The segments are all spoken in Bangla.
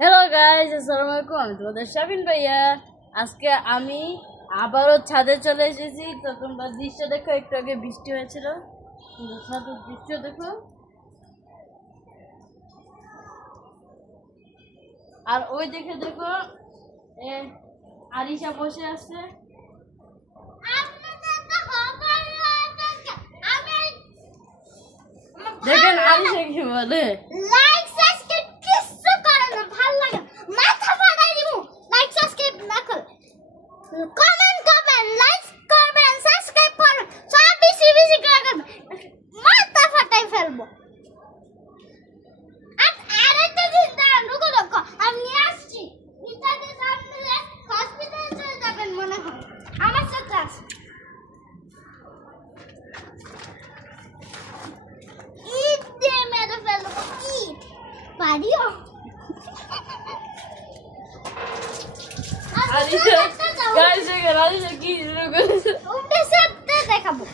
হ্যালো গাইস, আসসালামু আলাইকুম। আমি তোমাদের শাবিন ভাইয়া। আজকে আমি আবারও ছাদে চলে এসেছি। তো তোমরা দৃশ্য দেখো, একটু আগে বৃষ্টি হয়েছিল। ছাদের দৃশ্য দেখো। আর ওই দেখে দেখো, আরিশা বসে আছে। দেখেন আরিশা কি বলে। কমেন্ট করবেন, লাইক করবেন, সাবস্ক্রাইব করবেন, সব বেশি বেশি করে করবেন। মাথা ফাটাই ফেলবো। আর আরেকটা চিন্তা রুকো রুকো, আমি আসছি। ইটাতে সামনে হসপিটালে চলে যাবেন মনে হয়। আমার সাথে আসুন। ঈদ দিয়ে মেরে ফেলবো, ঈদ পারিও। আরিশা গাইস, আরিশা কি শুরু করেছে। উপরে ছাদটা দেখাবো,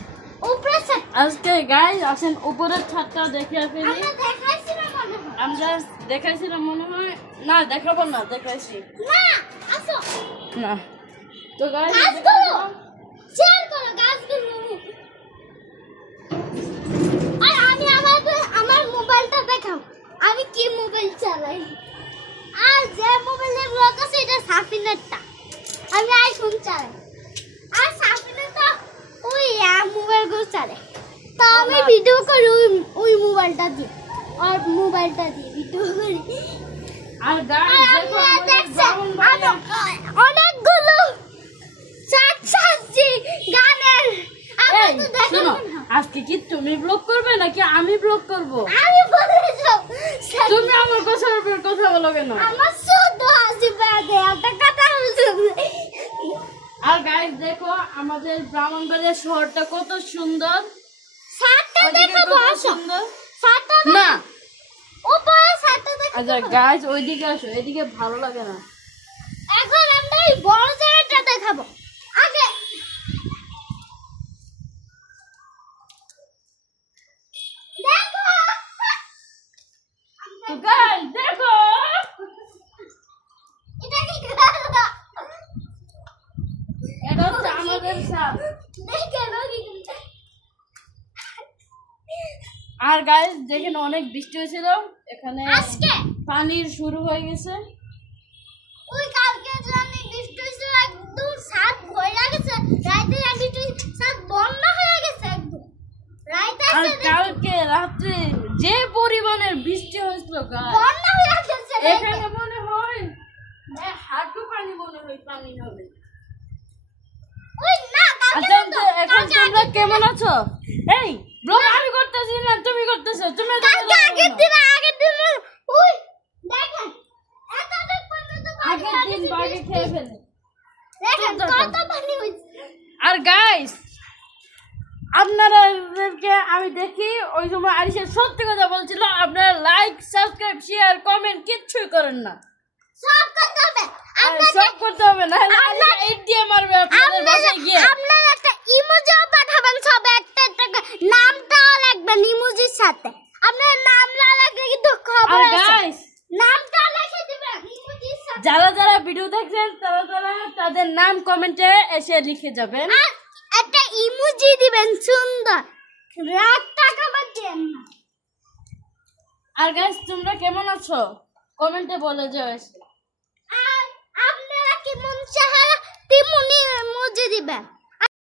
উপরে ছাদ। আজকে গাইস আসেন উপরের ছাদটা দেখে ফেলি। আমরা দেখাইছিলাম মনে হয়। আমরা দেখাইছিলাম মনে হয়। না, দেখাবো না, দেখাইছি না, আসো। না। তো গাইস গাছগুলো শেয়ার করো, গাছগুলো। আর আমি আমার মোবাইলটা দেখাও, আমি কি মোবাইল চালাই। আর যে মোবাইলের ব্লগ আছে এটা সাফিনেরটা, আমি আইফোন চালাই। আর সাফিনেরটা ওই মোবাইলগুলো চালাই। তো আমি ভিডিও করি ওই মোবাইলটা দিয়ে, আর মোবাইলটা দিয়ে ভিডিও করি। আর গাইস দেখো, অনেকগুলো শাকসবজি গানের। এই শোনো, আজকে কি তুমি ব্লগ করবে নাকি আমি ব্লগ করব? আমি বলে যাও, তুমি আমার কথার উপর কথা বলো কেন? আমার শুধু হাসি পায়, একটা কথা বলছি। আর গাইস দেখো, আমাদের ব্রাহ্মণবাড়িয়া শহরটা কত সুন্দর। সাতটা দেখো, বসো। সাতটা না, উপরে সাতটা দেখো। আচ্ছা গাইস ওইদিকে আসো, এদিকে ভালো লাগে না। এখন আমরা এই বড় জায়গাটা দেখাবো। আগে দেখো, তো গাইস দেখো, এটা কি করলো? এটা হচ্ছে আমাদের ছাদ। দেখে রোগী। আর গাইস দেখেন, অনেক বৃষ্টি হয়েছিল এখানে, আজকে পানির শুরু হয়ে গেছে। ওই কালকে জানি বৃষ্টি হয়েছিল, একদম ছাদ ভরে গেছে। রাতে বৃষ্টি, ছাদ বন্যা হয়ে গেছে একদম। রাতে আর কালকে রাত্রে যে পরিমাণের বৃষ্টি হয়েছিল গাইস, বন্যা হয়ে গেছে। এখানে মনে হয় হাঁটু পানি, মনে হয় পানি হবে। ওই না, কালকে আচ্ছা এখন তোমরা কেমন আছো? এই ব্লগ আমি করতেছি না, তুমি করতেছো। তুমি কালকে আগের দিন ওই দেখেন এতটুকু পর্যন্ত পানি আগের দিন বাগে খেয়ে ফেলে। দেখেন কত পানি হয়েছে। আর গাইস আপনাদেরকে আমি দেখি ওই সময় আরিশা সত্যি কথা বলছিল, আপনারা লাইক, সাবস্ক্রাইব, শেয়ার, কমেন্ট কিচ্ছুই করেন না। সব করতে হবে। সব করতে হবে, না হলে আরিশা ইট দিয়ে মারবে আপনাদের বাসায় গিয়ে। আপনারা একটা ইমোজিও পাঠাবেন, সব একটা একটা নামটাও লিখবেন ইমোজির সাথে। আপনার নাম না লিখলে কিন্তু খবর আর আছে। গাইস নামটা লিখে দিবেন ইমোজির সাথে। যারা যারা ভিডিও দেখছেন তারা তাদের নাম কমেন্টে এসে লিখে যাবেন। আর একটা ইমোজি দিবেন সুন্দর, রাত টাকা বাদ না। আর গাইস তোমরা কেমন আছো কমেন্টে বলে যাও এসে। আর আপনারা কি মন চায় তেমনি ইমোজি দিবেন।